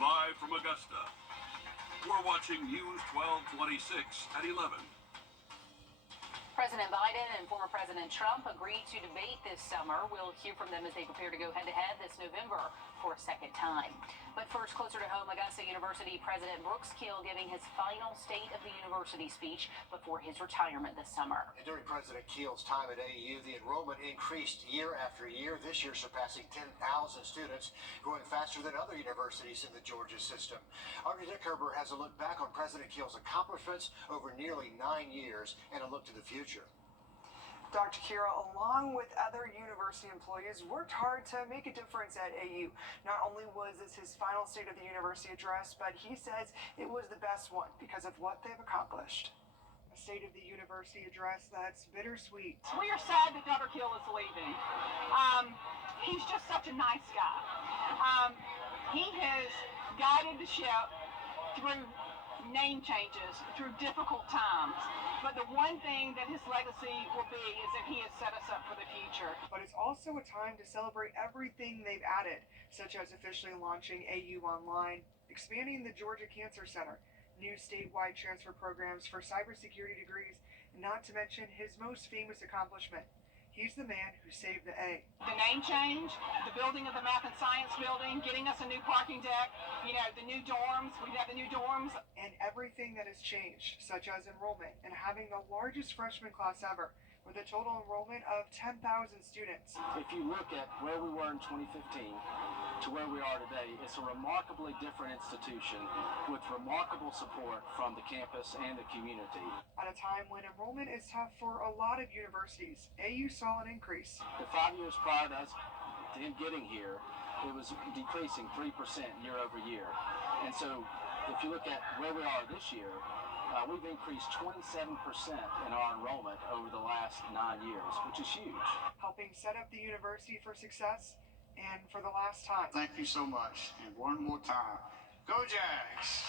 Live from Augusta, we're watching News 1226 at 11. President Biden and former President Trump agreed to debate this summer. We'll hear from them as they prepare to go head-to-head this November for a second time. But first, closer to home, Augusta University President Brooks Kiel giving his final State of the University speech before his retirement this summer. And during President Kiel's time at AU, the enrollment increased year after year, this year surpassing 10,000 students, growing faster than other universities in the Georgia system. Wrdw has a look back on President Kiel's accomplishments over nearly 9 years and a look to the future. Dr. Kira, along with other university employees, worked hard to make a difference at AU. Not only was this his final State of the University address, but he says it was the best one because of what they've accomplished. A State of the University address that's bittersweet. We are sad that Dr. Kiel is leaving. He's just such a nice guy. He has guided the ship through name changes, through difficult times. But the one thing that his legacy will be is that he has set us up for the future. But it's also a time to celebrate everything they've added, such as officially launching AU Online, expanding the Georgia Cancer Center, new statewide transfer programs for cybersecurity degrees, and not to mention his most famous accomplishment. He's the man who saved the A. The name change, the building of the Math and Science building, getting us a new parking deck, the new dorms, we've got the new dorms. And everything that has changed, such as enrollment and having the largest freshman class ever, with a total enrollment of 10,000 students. If you look at where we were in 2015 to where we are today, it's a remarkably different institution with remarkable support from the campus and the community. At a time when enrollment is tough for a lot of universities, AU saw an increase. The 5 years prior to us getting here, it was decreasing 3% year over year. And so if you look at where we are this year, we've increased 27% in our enrollment over the last 9 years, which is huge. Helping set up the university for success and for the last time. Thank you so much. And one more time, go Jags!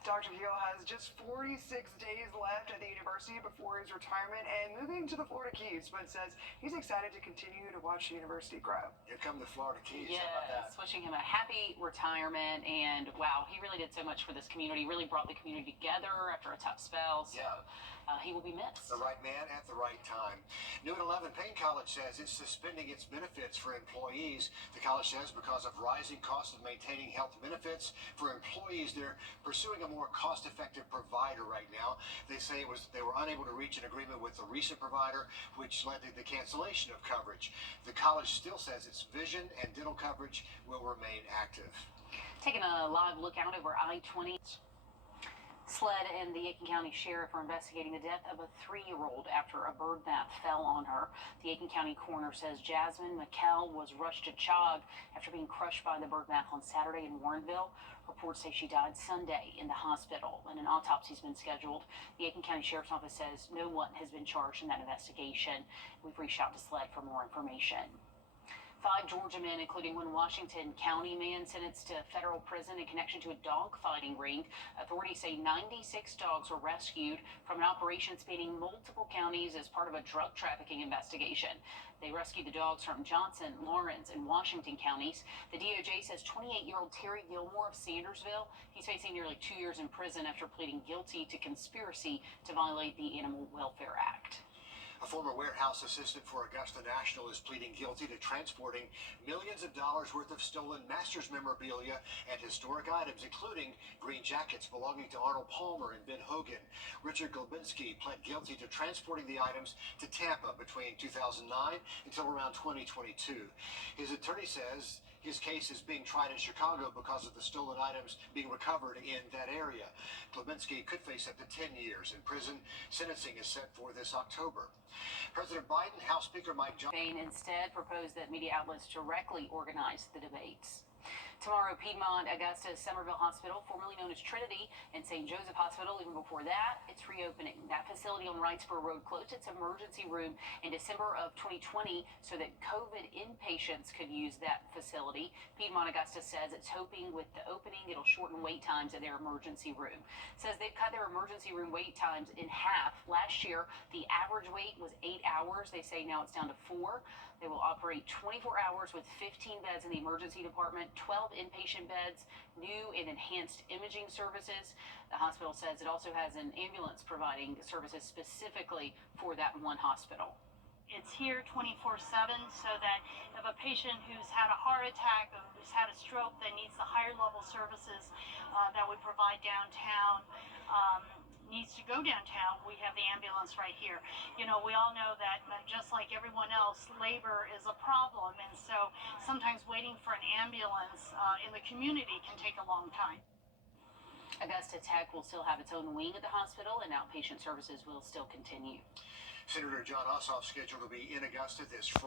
Dr. Kiel has just 46 days left at the university before his retirement and moving to the Florida Keys, but says he's excited to continue to watch the university grow. Here come the Florida Keys. Yes, how about that? wishing him a happy retirement, and wow, he really did so much for this community, really brought the community together after a tough spell, so he will be missed. The right man at the right time. New at 11, Payne College says it's suspending its benefits for employees. The college says because of rising costs of maintaining health benefits for employees, they're pursuing a more cost-effective provider right now. They say they were unable to reach an agreement with the recent provider, which led to the cancellation of coverage. The college still says its vision and dental coverage will remain active. Taking a live look out over I-20. SLED and the Aiken County Sheriff are investigating the death of a 3-year-old after a bird bath fell on her. The Aiken County coroner says Jasmine McKell was rushed to CHOG after being crushed by the bird bath on Saturday in Warrenville. Reports say she died Sunday in the hospital, and an autopsy has been scheduled. The Aiken County Sheriff's Office says no one has been charged in that investigation. We've reached out to SLED for more information. 5 Georgia men, including one Washington County man, sentenced to federal prison in connection to a dog fighting ring. Authorities say 96 dogs were rescued from an operation spanning multiple counties as part of a drug trafficking investigation. They rescued the dogs from Johnson, Lawrence, and Washington counties. The DOJ says 28-year-old Terry Gilmore of Sandersville, he's facing nearly 2 years in prison after pleading guilty to conspiracy to violate the Animal Welfare Act. A former warehouse assistant for Augusta National is pleading guilty to transporting millions of dollars worth of stolen Masters memorabilia and historic items, including green jackets belonging to Arnold Palmer and Ben Hogan. Richard Glebinski pled guilty to transporting the items to Tampa between 2009 until around 2022. His attorney says his case is being tried in Chicago because of the stolen items being recovered in that area. Glebinski could face up to 10 years in prison. Sentencing is set for this October. President Biden, House Speaker Mike Johnson Instead proposed that media outlets directly organize the debates. Tomorrow, Piedmont, Augusta, Somerville Hospital, formerly known as Trinity, and St. Joseph Hospital, even before that, it's reopening. That facility on Wrightsboro Road closed its emergency room in December of 2020 so that COVID inpatients could use that facility. Piedmont Augusta says it's hoping with the opening, it'll shorten wait times at their emergency room. Says they've cut their emergency room wait times in half. Last year, the average wait was 8 hours. They say now it's down to 4. They will operate 24 hours with 15 beds in the emergency department, 12 inpatient beds, new and enhanced imaging services. The hospital says it also has an ambulance providing services specifically for that one hospital. It's here 24/7 so that if a patient who's had a heart attack or who's had a stroke that needs the higher level services that we provide downtown, needs to go downtown, we have the ambulance right here. You know, we all know that just like everyone else, labor is a problem, and so sometimes waiting for an ambulance in the community can take a long time. Augusta Tech will still have its own wing at the hospital, and outpatient services will still continue. Senator John Ossoff scheduled to be in Augusta this Friday.